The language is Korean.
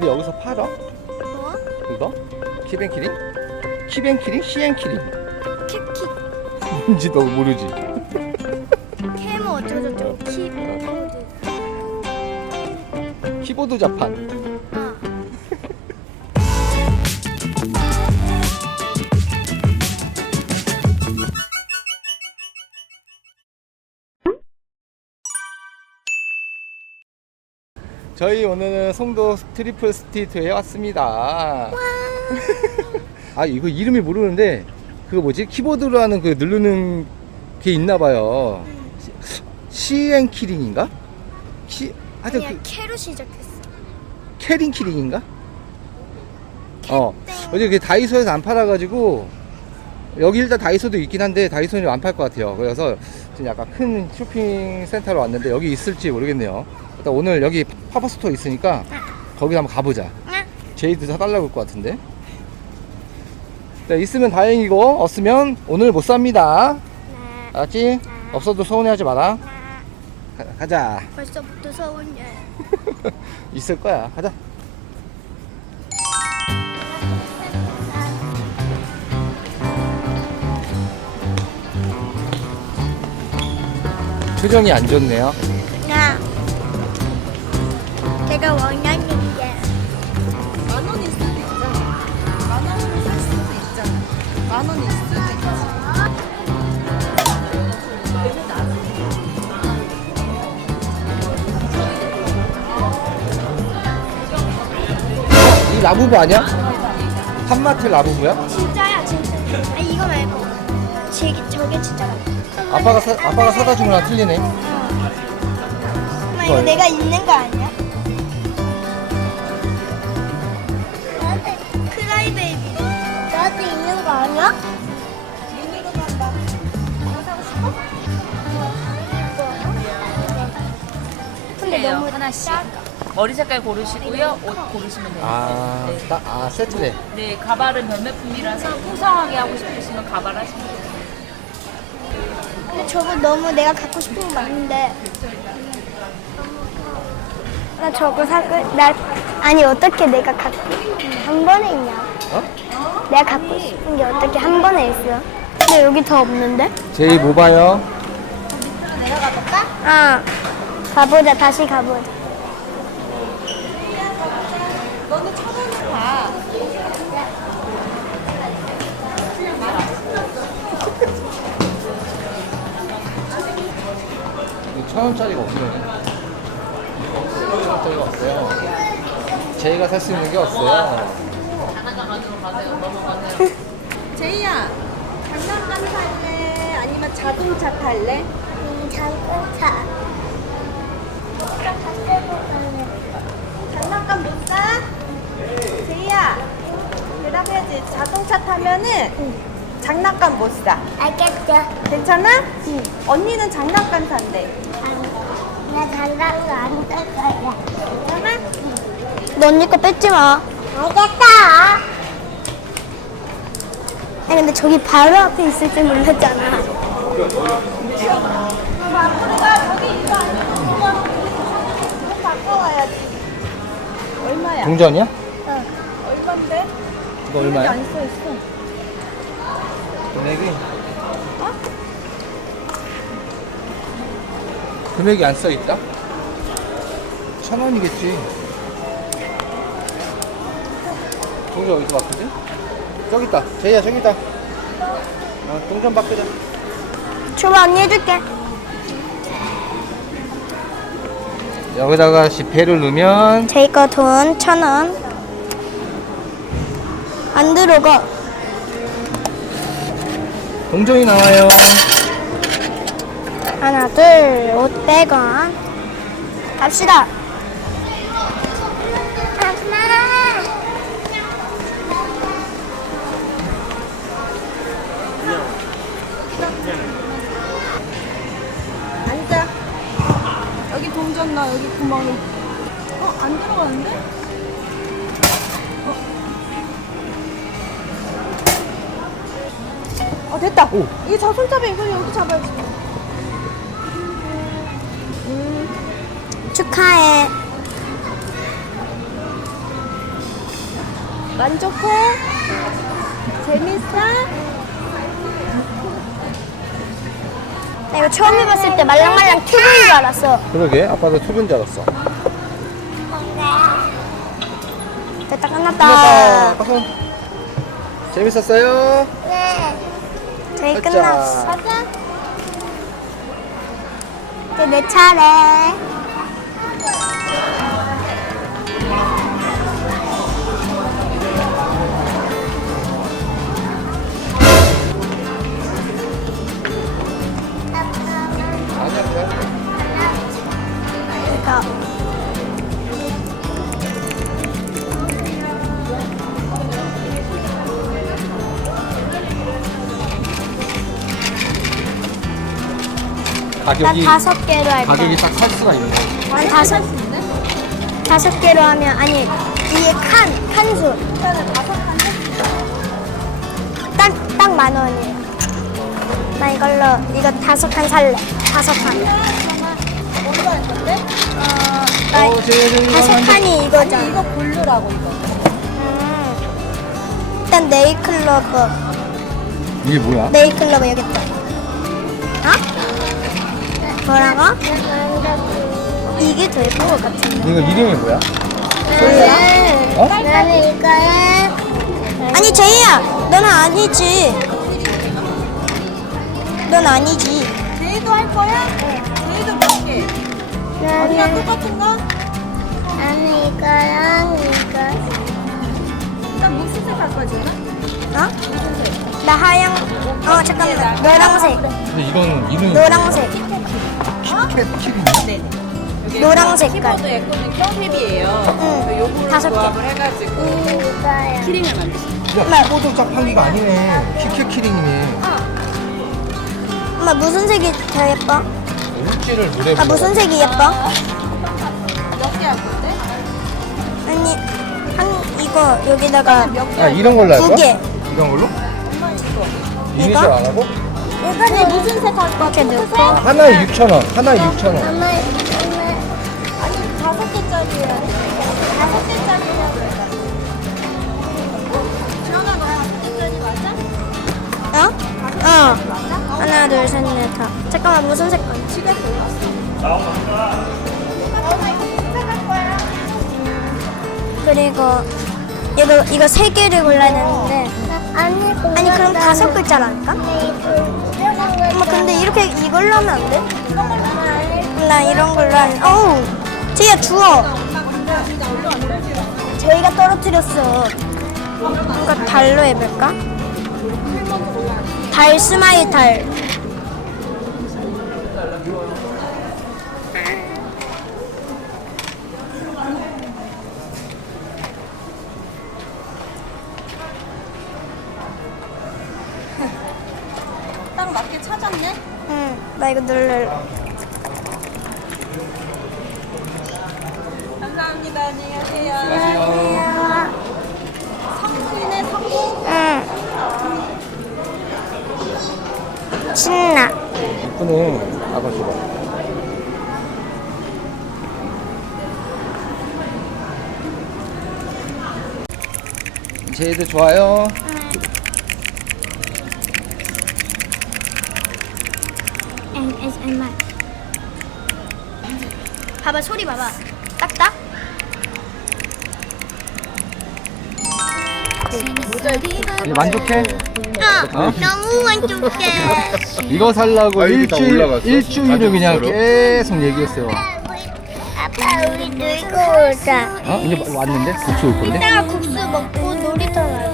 근데 여기서 팔아? 뭐? 이거? 키뱅키링? 키뱅키링? 시엔키링? 키키. 뭔지도 모르지. 캠은 어쩌고저쩌고 키보드. 키보드 자판. 어. 저희 오늘은 송도 트리플 스트리트에 왔습니다. 아 이거 이름이 모르는데 그거 뭐지? 키보드로 하는 그 누르는 게 있나봐요. 시엔키링인가? 하여튼 아니야, 그 캐로 시작했어. 캐링키링인가? 어제 그 다이소에서 안 팔아가지고 여기 일단 다이소도 있긴 한데 다이소는 안 팔 것 같아요. 그래서 지금 약간 큰 쇼핑 센터로 왔는데 여기 있을지 모르겠네요. 일단 오늘 여기 팝업 스토어 있으니까 거기 한번 가보자. 제이도 사달라고 할 것 같은데. 자, 있으면 다행이고 없으면 오늘 못 삽니다. 알았지? 없어도 서운해하지 마라. 가자. 벌써부터 서운해. 있을 거야. 가자. 표정이 안 좋네요. 나 제가 원하는 게 10,000원일 수도 있잖아. 10,000원을 살 수도 있잖아. 10,000원일 수도 있지. 이 라부부 아니야? 한마트 라부부야? 진짜야, 진짜. 아 이거 말고 저게 진짜 많아. 아빠가 사다 준 거랑 틀리네. 엄마 이거 내가 있는 거 아니야? 나한테 크라이베이비. 나한테 있는 거 아니야? 미니로 간다. 이거 사고 싶어? 근데 그래요. 너무 하나씩. 머리 색깔 고르시고요. 옷 고르시면 돼요. 세트네. 네, 가발은 별매품이라서 풍성하게 하고 싶으시면 가발 하시면 돼요. 근데 저거 너무 내가 갖고 싶은 거 많은데. 나 저거 아니 어떻게 내가 갖고 한 번에 있냐? 어? 내가 갖고 싶은 게 어떻게 한 번에 있어? 근데 여기 더 없는데? 제이 뭐 봐요? 내가 가볼까? 아, 가보자. 다시 가보자. 너는 1,000원을 봐. 이거 1,000원짜리가 없네. 1,000원짜리가 없어요. 제이가 살 수 있는 게 없어요. 제이야, 장난감 살래? 아니면 자동차 탈래? 자동차. 장난감 못 사? 제이야, 대답해야지. 자동차 타면은 장난감 못 사. 알겠어. 괜찮아? 응. 언니는 장난감 산대. 나 장난감 안살 거야. 괜찮아? 너 언니 거 뺏지 마. 알겠어. 아니 근데 저기 바로 앞에 있을 줄 몰랐잖아. 우리가 저기 이거 안 이거 바꿔와야지. 얼마야? 동전이야? 얼마인데? 이거 얼마야? 안 써있어. 금액이? 금액이 안 써있다? 1,000원이겠지. 동전 어디서 바꾸지? 저기 있다. 제이야 저기 있다. 동전 바꾸자. 줘봐 언니 해줄게. 여기다가 지폐를 넣으면 제이 거 돈 1,000원. 안 들어가. 동전이 나와요. 하나 둘 500원. 갑시다. 앉아. 여기 동전 넣어. 여기 구멍에. 안 들어가는데? 됐다. 오. 이게 손잡이 이거 여기 잡아야지. 축하해. 만족해? 재밌어? 나 이거 처음 해봤을 때 말랑말랑 튜브인 줄 알았어. 그러게 아빠도 튜브인 줄 알았어. 됐다, 끝났다. 끝났다. 가서. 재밌었어요? 네. 저희 가자. 끝났어. 가자. 이제 내 차례. 아니야 그래. 이거. 난 가격이 5개로 할 가격이 거야. 딱 살 수가 있네. 난 다섯 개로 하면 아니 이게 칸수 딱 10,000원이에요. 나 이걸로 이거 5칸 살래. 5칸. 나 쟤는 5칸이 이거잖아. 이거 고르라고 이거. 일단 네일클로버. 이게 뭐야? 네일클로버 여기 있다. 어? 뭐라고? 이게 더 예쁜 것 같은데. 이거 이름이 뭐야? 몰라? 어? 나는 이거야. 아니 제이야, 넌 아니지. 넌 아니지. 제이도 할 거야? 제이도 몇 개? 언니랑 똑같은 거? 나는 이거랑 이거. 일단 무슨 색 할 거야 지금? 어? 나 하양. 잠깐만. 노랑색. 근데 이건 이름이 노랑색. 키캣 키링. 네. 여기 노랑 색깔. 키보드 예쁘는 큐빅이에요. 응. 요거를 5개. 조합을 해가지고 이거야. 키링을 만드시. 야 키보드 짝판기가 아니네. 키캣 키링이네. 엄마 무슨 색이 더 예뻐? 물질을 물에 아 무슨 색이 예뻐? 몇 개 할 건데? 아니 이거 여기다가 아 이런 걸로 할 거야? 2개. 이런 걸로? 엄마 이거. 이니셜 안 하고? 이거는 무슨 색 할 거야? 이렇게 넣고. 하나에 6,000원. 하나에 6,000원. 아니 5개짜리야. 5개짜리라고. 지원아 너 5개짜리 맞아? 어? 하나 둘 셋 넷 다. 잠깐만 무슨 색깔? 지갑 골랐어. 그리고 이거 3개를 골라야 되는데 아니 그럼 5글자라니까? 엄마 근데 이렇게 이걸로 하면 안 돼? 나 이런 걸로 할래. 어우 제이야 주워. 저희가 떨어뜨렸어. 이거 달로 해볼까? 달 스마일 달. 딱 맞게 찾았네. 응, 나 이거 누를래. 감사합니다. 안녕히 가세요. 성인의 성공. 응. 신나. 이쁘네. 아빠 줘봐. 제이도 좋아요. ASMR. 봐봐 소리 봐봐. 딱딱. 이제 만족해? 어? 너무 만족해. 이거 살라고 여기 다 올라갔어? 일주일을 그냥 만족스러워? 계속 얘기했어요. 아빠 우리 놀고 오자. 어? 이제 왔는데? 국수 올 건데? 이따가 국수 먹고 놀이터 가자.